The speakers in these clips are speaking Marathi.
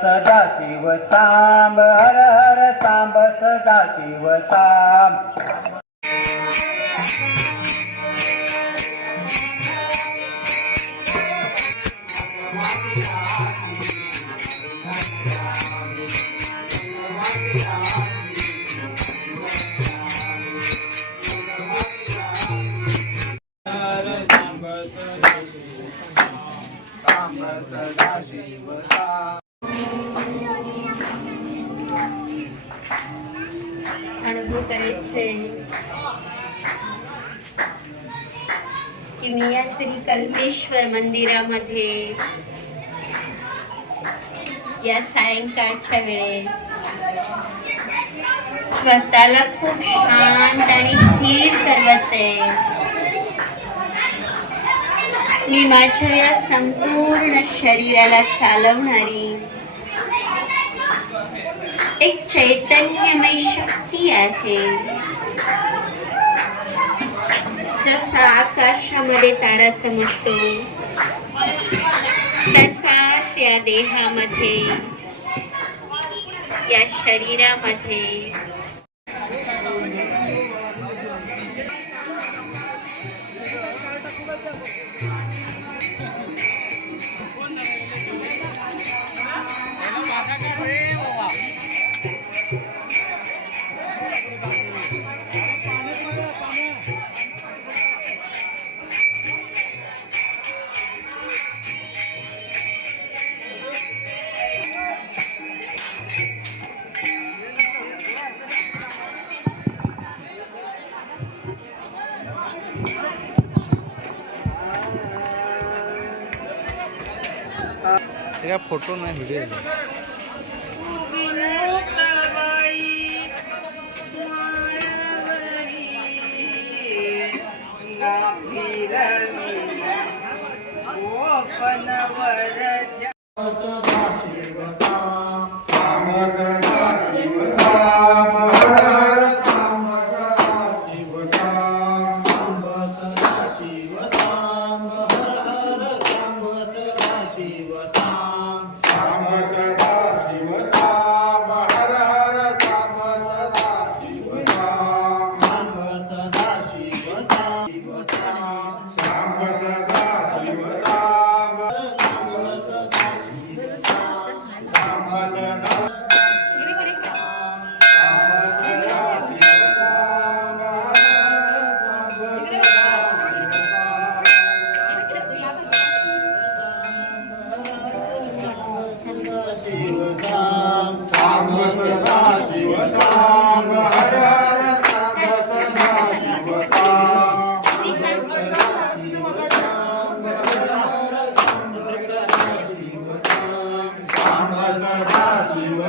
सदा शिव सांब हर हर सांब सदा शिव सांब. अनुभव करायचे की मी या श्री कल्पेश्वर मंदिरामध्ये या सायंकाळच्या वेळेस स्वतःला खूप शांत आणि स्थिर करवते मी माझ्या या संपूर्ण शरीराला चालवणारी एक चैतन्यमय शक्ती आहे. जसा आकाशामध्ये तारा चमकतो तसा त्या देहामध्ये या शरीरामध्ये. त्याचा फोटो नाही व्हिडिओ सांब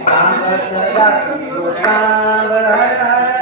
सांब सदा शिव सांब हर हर